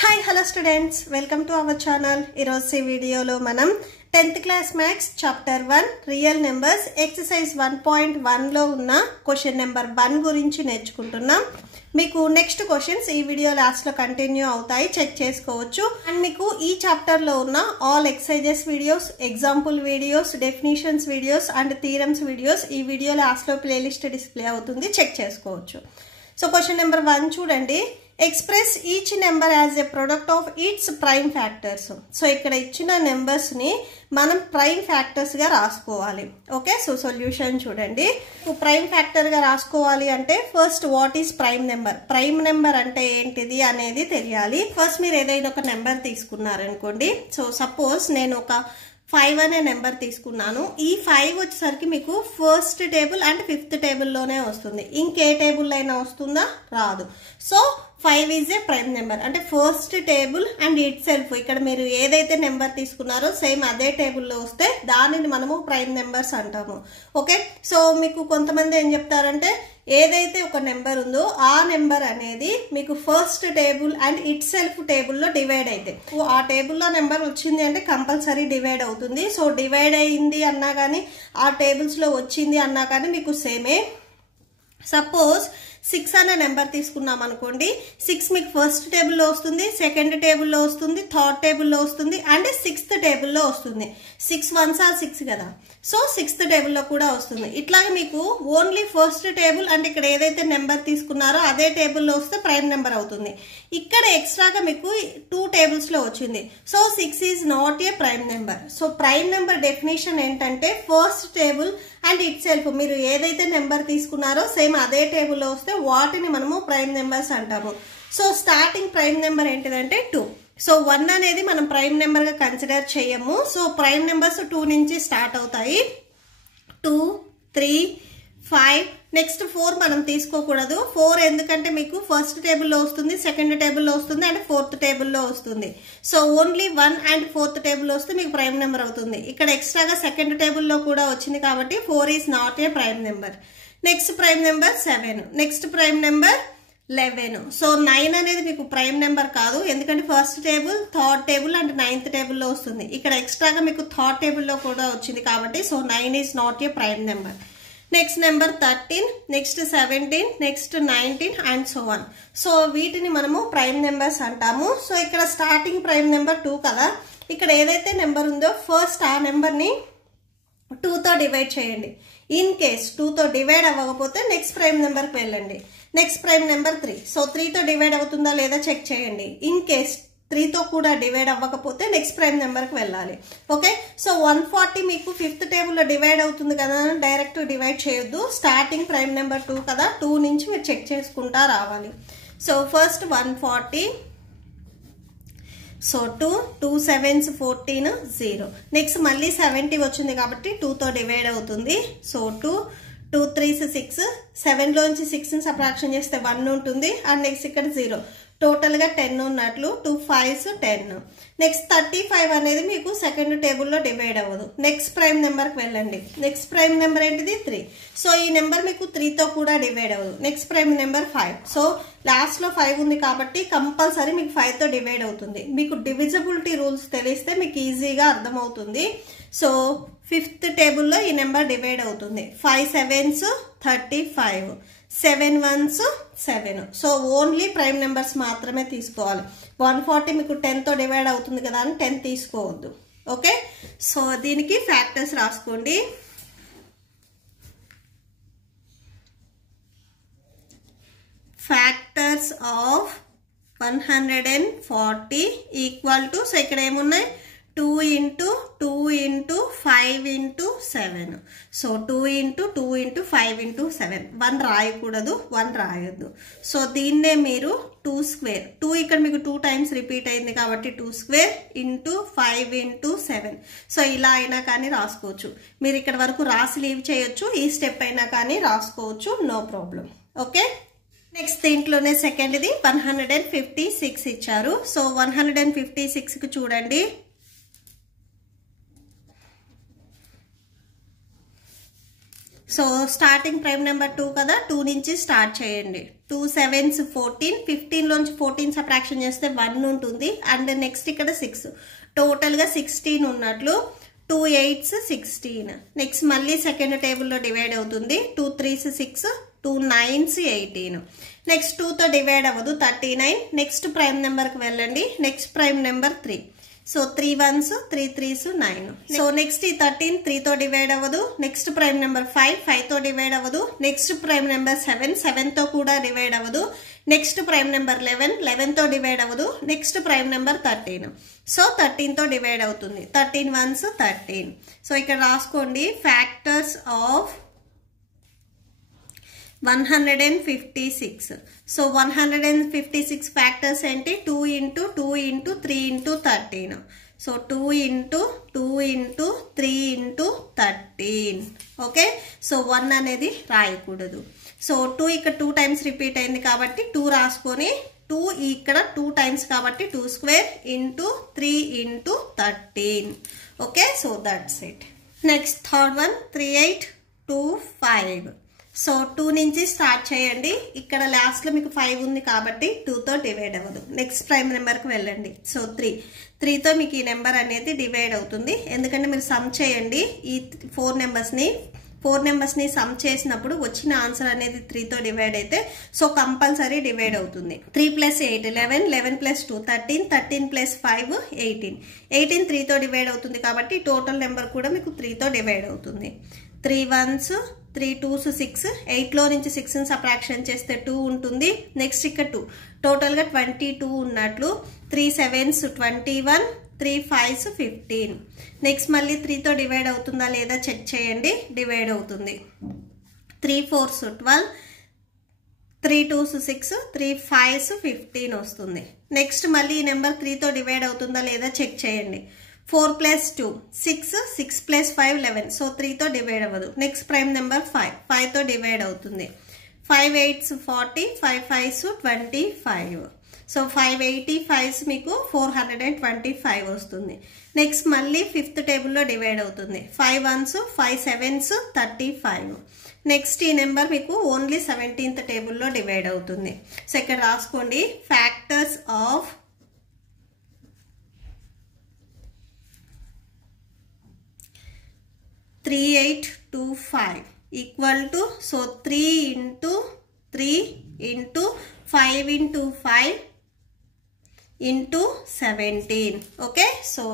Hi, hello students. Welcome to our channel. ఈరోజు వీడియోలో మనం 10th class maths chapter 1 real numbers exercise 1.1 లో ఉన్న క్వశ్చన్ నెంబర్ 1 గురించి నేర్చుకుంటున్నాం. మీకు నెక్స్ట్ క్వశ్చన్స్ ఈ వీడియో లాస్ట్ లో కంటిన్యూ అవుతాయి, చెక్ చేసుకోవచ్చు. అండ్ మీకు ఈ చాప్టర్ లో ఉన్న all exercises videos, example videos, definitions videos and theorems videos ఈ వీడియో లాస్ట్ లో ప్లేలిస్ట్ డిస్ప్లే అవుతుంది, చెక్ చేసుకోవచ్చు. సో క్వశ్చన్ నెంబర్ 1 చూడండి. Express each number as a product of it's prime factors. So ఇక్కడ ఇచ్చిన నెంబర్స్ ని మనం ప్రైమ్ ఫ్యాక్టర్స్ గా రాసుకోవాలి. ఓకే, సో సొల్యూషన్ చూడండి. ప్రైమ్ ఫ్యాక్టర్ గా రాసుకోవాలి అంటే first what is prime number, prime number అంటే ఏంటిది అనేది తెలియాలి. ఫస్ట్ మీరు ఏదైనా ఒక నెంబర్ తీసుకున్నారనుకోండి. సో సపోజ్ నేను ఒక 5 అనే నెంబర్ తీసుకున్నాను. ఈ 5 వచ్చేసరికి మీకు ఫస్ట్ టేబుల్ అండ్ 5th టేబుల్లోనే వస్తుంది. ఇంకే టేబుల్ అయినా వస్తుందా? రాదు. So 5 is a prime number. అంటే first table and itself, ఇక్కడ మీరు ఏదైతే నెంబర్ తీసుకున్నారో సేమ్ అదే టేబుల్లో వస్తే దానిని మనము ప్రైమ్ నెంబర్స్ అంటాము. ఓకే, సో మీకు కొంతమంది ఏం చెప్తారంటే ఏదైతే ఒక నెంబర్ ఉందో ఆ నెంబర్ అనేది మీకు first table and it self టేబుల్లో డివైడ్ అయితే ఆ టేబుల్లో నెంబర్ వచ్చింది అంటే కంపల్సరీ డివైడ్ అవుతుంది. సో డివైడ్ అయింది అన్నా కానీ ఆ టేబుల్స్లో వచ్చింది అన్నా కానీ మీకు సేమే. సపోజ్ 6 అనే నెంబర్ తీసుకున్నాం అనుకోండి. 6 మీకు ఫస్ట్ టేబుల్లో వస్తుంది, సెకండ్ టేబుల్లో వస్తుంది, థర్డ్ టేబుల్లో వస్తుంది అండ్ 6th టేబుల్లో వస్తుంది. 6 1s are 6 కదా, సో 6th టేబుల్లో కూడా వస్తుంది. ఇట్లాగే మీకు ఓన్లీ ఫస్ట్ టేబుల్ అంటే ఇక్కడ ఏదైతే నెంబర్ తీసుకున్నారో అదే టేబుల్లో వస్తే ప్రైమ్ నెంబర్ అవుతుంది. ఇక్కడ ఎక్స్ట్రాగా మీకు 2 టేబుల్స్లో వచ్చింది. So 6 is not a prime number. So prime number definition ఏంటంటే first table and itself, మీరు ఏదైతే నెంబర్ తీసుకున్నారో సేమ్ అదే టేబుల్లో వస్తే వాటిని మనము ప్రైమ్ నెంబర్స్ అంటాము. సో స్టార్టింగ్ ప్రైమ్ నెంబర్ ఏంటిదంటే 2. సో 1 అనేది మనం ప్రైమ్ నెంబర్ గా కన్సిడర్ చేయము. సో ప్రైమ్ నెంబర్స్ 2 నుంచి స్టార్ట్ అవుతాయి. 2, 3, 5, నెక్స్ట్ 4 మనం తీసుకోకూడదు. 4 ఎందుకంటే మీకు ఫస్ట్ టేబుల్లో వస్తుంది, సెకండ్ టేబుల్లో వస్తుంది అండ్ 4th టేబుల్లో వస్తుంది. సో ఓన్లీ 1 అండ్ 4th టేబుల్లో వస్తే మీకు ప్రైమ్ నెంబర్ అవుతుంది. ఇక్కడ ఎక్స్ట్రాగా సెకండ్ టేబుల్లో కూడా వచ్చింది కాబట్టి 4 is not a prime number. Next prime number 7, next prime number 11. So 9 అనేది మీకు ప్రైమ్ నెంబర్ కాదు, ఎందుకంటే first table, third table and 9th టేబుల్లో వస్తుంది. ఇక్కడ ఎక్స్ట్రాగా మీకు థర్డ్ టేబుల్లో కూడా వచ్చింది కాబట్టి so 9 is not a prime number. Next number 13, next 17, next 19 and so on. So వీటిని మనము ప్రైమ్ నెంబర్స్ అంటాము. సో ఇక్కడ స్టార్టింగ్ ప్రైమ్ నెంబర్ 2 కదా, ఇక్కడ ఏదైతే నెంబర్ ఉందో ఫస్ట్ ఆ నెంబర్ని 2తో డివైడ్ చేయండి. ఇన్ కేస్ 2తో డివైడ్ అవ్వకపోతే నెక్స్ట్ ప్రైమ్ నెంబర్కి వెళ్ళండి. Next prime number 3. సో 3తో డివైడ్ అవుతుందా లేదా చెక్ చేయండి. ఇన్ కేస్ 3తో కూడా డివైడ్ అవ్వకపోతే నెక్స్ట్ ప్రైమ్ నెంబర్కి వెళ్ళాలి. ఓకే, సో 140 మీకు 5th టేబుల్లో డివైడ్ అవుతుంది కదా, డైరెక్ట్ డివైడ్ చేయొద్దు. స్టార్టింగ్ ప్రైమ్ నెంబర్ 2 కదా, 2 నుంచి మీరు చెక్ చేసుకుంటా రావాలి. So first 140, so 2, 2 7s 14, 0. Next మళ్ళీ 70 వచ్చింది కాబట్టి 2తో డివైడ్ అవుతుంది. సో 2, 2 3s 6, 7లోంచి 6ని సబ్ట్రాక్షన్ చేస్తే 1 ఉంటుంది అండ్ నెక్స్ట్ ఇక్కడ 0. టోటల్గా 10 ఉన్నట్లు. 2 5s 10. నెక్స్ట్ 35 అనేది మీకు సెకండ్ టేబుల్లో డివైడ్ అవ్వదు. నెక్స్ట్ ప్రైమ్ నెంబర్కి వెళ్ళండి. నెక్స్ట్ ప్రైమ్ నెంబర్ ఏంటిది 3. సో ఈ నెంబర్ మీకు 3తో కూడా డివైడ్ అవ్వదు. Next prime number 5. సో లాస్ట్లో 5 ఉంది కాబట్టి కంపల్సరీ మీకు 5తో డివైడ్ అవుతుంది. మీకు డివిజిబిలిటీ రూల్స్ తెలిస్తే మీకు ఈజీగా అర్థమవుతుంది. సో 5th టేబుల్లో ఈ నెంబర్ డివైడ్ అవుతుంది. 5 7s 35, 7 1s 7. So only prime numbers మాత్రమే తీసుకోవాలి. 140 మీకు 10తో డివైడ్ అవుతుంది కదా అని 10 తీసుకోవద్దు. ఓకే, సో దీనికి ఫ్యాక్టర్స్ రాసుకోండి. Factors of 140 equal to, so ఇక్కడ ఏమున్నాయి 2 into 2 into 5 into 7. So 2 into 2 into 5 into 7. 1 రాయకూడదు, 1 రాయొద్దు. సో దీన్నే మీరు 2 square, 2 ఇక్కడ మీకు 2 times రిపీట్ అయింది కాబట్టి 2 square into 5 into 7. సో ఇలా అయినా కానీ రాసుకోవచ్చు. మీరు ఇక్కడ వరకు రాసి లీవ్ చేయొచ్చు, ఈ స్టెప్ అయినా కానీ రాసుకోవచ్చు, నో ప్రాబ్లం. ఓకే, నెక్స్ట్ దీంట్లోనే సెకండ్ ఇది 156 ఇచ్చారు. సో 156కి చూడండి. సో స్టార్టింగ్ ప్రైమ్ నెంబర్ 2 కదా, 2 నుంచి స్టార్ట్ చేయండి. 2 7s 14, 15 లోంచి 14 సబ్ట్రాక్షన్ చేస్తే 1 ఉంటుంది. అండ్ నెక్స్ట్ ఇక్కడ 6, టోటల్గా 16 ఉన్నట్లు. 2 8s 16. నెక్స్ట్ మళ్ళీ సెకండ్ టేబుల్లో డివైడ్ అవుతుంది. 2 3s 6, 2 9s 18. నెక్స్ట్ 2తో డివైడ్ అవ్వదు, 39. నెక్స్ట్ ప్రైమ్ నెంబర్కి వెళ్ళండి. Next prime number 3. So 3 1s 3 3s 9. So next ఈ 13 3తో డివైడ్ అవ్వదు. నెక్స్ట్ ప్రైమ్ నెంబర్ 5 5తో డివైడ్ అవ్వదు. నెక్స్ట్ ప్రైమ్ నెంబర్ 7 7తో కూడా డివైడ్ అవ్వదు. నెక్స్ట్ ప్రైమ్ నెంబర్ 11 11తో డివైడ్ అవ్వదు. Next prime number 13. సో 13తో డివైడ్ అవుతుంది. 13 1s 13. సో ఇక్కడ రాసుకోండి ఫ్యాక్టర్స్ ఆఫ్ 156. సో 156 ఫ్యాక్టర్స్ ఏంటి? 2 into 2 into 3 into 13. So 2 into 2 into 3 into 13. Okay, so 1 అనేది రాయకూడదు. సో 2 ఇక్కడ 2 టైమ్స్ రిపీట్ అయింది కాబట్టి 2 రాసుకొని 2 ఇక్కడ 2 టైమ్స్ కాబట్టి 2 square into 3 into 13. Okay, so that's it. Next third one 3 8 2 5. So 2 నుంచి స్టార్ట్ చేయండి. ఇక్కడ లాస్ట్లో మీకు 5 ఉంది కాబట్టి 2తో డివైడ్ అవ్వదు. నెక్స్ట్ ప్రైమ్ నెంబర్కి వెళ్ళండి. సో 3తో మీకు ఈ నెంబర్ అనేది డివైడ్ అవుతుంది. ఎందుకంటే మీరు సమ్ చేయండి ఈ 4 నెంబర్స్ని సమ్ చేసినప్పుడు వచ్చిన ఆన్సర్ అనేది 3తో డివైడ్ అయితే సో కంపల్సరీ డివైడ్ అవుతుంది. 3 + 8 11, 11 + 2 13, 13 + 5 18. 18 3తో డివైడ్ అవుతుంది కాబట్టి టోటల్ నెంబర్ కూడా మీకు 3తో డివైడ్ అవుతుంది. 3 1s 3 2s 6, 8లో నుంచి 6ని సబ్ట్రాక్షన్ చేస్తే 2 ఉంటుంది. నెక్స్ట్ ఇక్కడ 2, టోటల్గా 22 ఉన్నట్లు. 3 7s 21, 3 5s 15. నెక్స్ట్ మళ్ళీ 3తో డివైడ్ అవుతుందా లేదా చెక్ చేయండి. డివైడ్ అవుతుంది. 3 4s 12, 3 2s 6, 3 5s 15 వస్తుంది. నెక్స్ట్ మళ్ళీ ఈ నెంబర్ 3తో డివైడ్ అవుతుందా లేదా చెక్ చేయండి. 4 + 2 6, 6 + 5 11. సో 3తో డివైడ్ అవ్వదు. నెక్స్ట్ ప్రైమ్ నెంబర్ 5 5తో డివైడ్ అవుతుంది. 5 8s 40, 5 5s 25. సో 585s మీకు 425 వస్తుంది. నెక్స్ట్ మళ్ళీ 5th టేబుల్లో డివైడ్ అవుతుంది. 5 1s 5 7s 35. నెక్స్ట్ ఈ నెంబర్ మీకు ఓన్లీ 17th టేబుల్లో డివైడ్ అవుతుంది. సో ఇక్కడ రాసుకోండి factors of 3 8 2 5 equal to so 3 into 3 into 5 into 5 into 17. Okay, so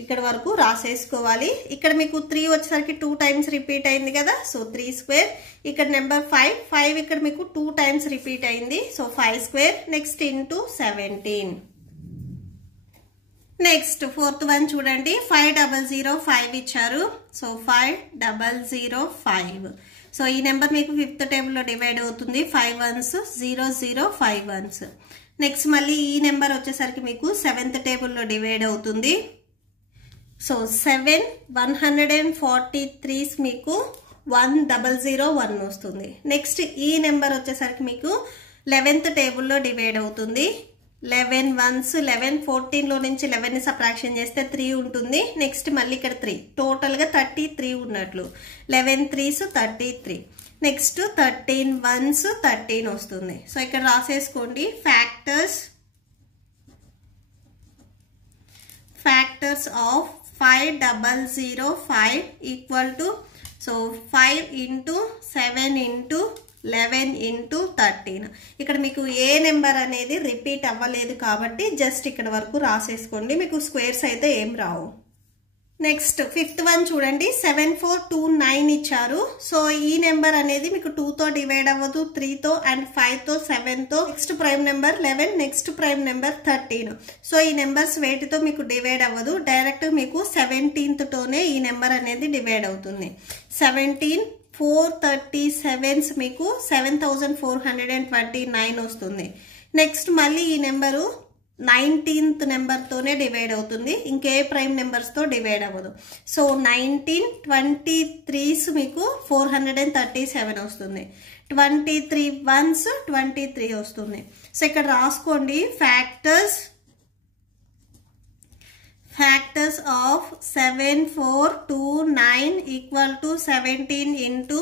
ఇక్కడ వరకు రాసేసుకోవాలి. ఇక్కడ మీకు 3 వచ్చేసరికి 2 టైమ్స్ రిపీట్ అయింది కదా, సో 3 square. ఇక్కడ నెంబర్ 5 ఇక్కడ మీకు 2 టైమ్స్ రిపీట్ అయింది, so 5 square. Next into 17. Next fourth one చూడండి. 5005 ఇచ్చారు. సో 5005. సో ఈ నెంబర్ మీకు 5th టేబుల్లో డివైడ్ అవుతుంది. 5 1s 0 0 5 1s. నెక్స్ట్ మళ్ళీ ఈ నెంబర్ వచ్చేసరికి మీకు 7th టేబుల్లో డివైడ్ అవుతుంది. సో 7 143s మీకు 1001 వస్తుంది. నెక్స్ట్ ఈ నెంబర్ వచ్చేసరికి మీకు 11th టేబుల్లో డివైడ్ అవుతుంది. 11 1s 11, 14లో నుంచి 11ని సబ్ట్రాక్షన్ చేస్తే 3 ఉంటుంది. నెక్స్ట్ మళ్ళీ ఇక్కడ 3, టోటల్గా 33 ఉన్నట్లు. 11 3s 33. నెక్స్ట్ 13 1s 13 వస్తుంది. సో ఇక్కడ రాసేసుకోండి factors of 5005 equal to so 5 into 7 into 11 into 13. ఇక్కడ మీకు ఏ నెంబర్ అనేది రిపీట్ అవ్వలేదు కాబట్టి జస్ట్ ఇక్కడ వరకు రాసేసుకోండి, మీకు స్క్వేర్స్ అయితే ఏం రావు. నెక్స్ట్ 5th వన్ చూడండి. 7429 ఇచ్చారు. సో ఈ నెంబర్ అనేది మీకు 2తో డివైడ్ అవ్వదు, 3తో అండ్ 5తో 7తో. Next prime number 11, next prime number 13. So ఈ నెంబర్స్ వేటితో మీకు డివైడ్ అవ్వదు, డైరెక్ట్ మీకు 17th తోనే ఈ నెంబర్ అనేది డివైడ్ అవుతుంది. 17 437s మీకు 7429 వస్తుంది. నెక్స్ట్ మళ్ళీ ఈ నెంబరు 19th నెంబర్తోనే డివైడ్ అవుతుంది, ఇంకే ప్రైమ్ నెంబర్స్తో డివైడ్ అవ్వదు. సో 19 23s మీకు 437 వస్తుంది. 23 1s 23 వస్తుంది. సో ఇక్కడ రాసుకోండి factors factors of 7, 4, 2, 9 equal to 17 into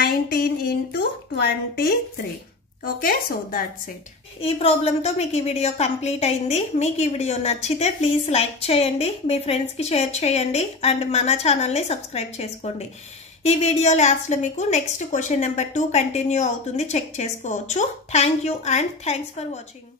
19 into 23. Okay, so that's it. ఈ ప్రాబ్లంతో మీకు ఈ వీడియో కంప్లీట్ అయింది. మీకు ఈ వీడియో నచ్చితే ప్లీజ్ లైక్ చేయండి, మీ ఫ్రెండ్స్కి షేర్ చేయండి అండ్ మన ఛానల్ని సబ్స్క్రైబ్ చేసుకోండి. ఈ వీడియో లాస్ట్లో మీకు నెక్స్ట్ క్వశ్చన్ నెంబర్ 2 కంటిన్యూ అవుతుంది, చెక్ చేసుకోవచ్చు. Thank you and thanks for watching.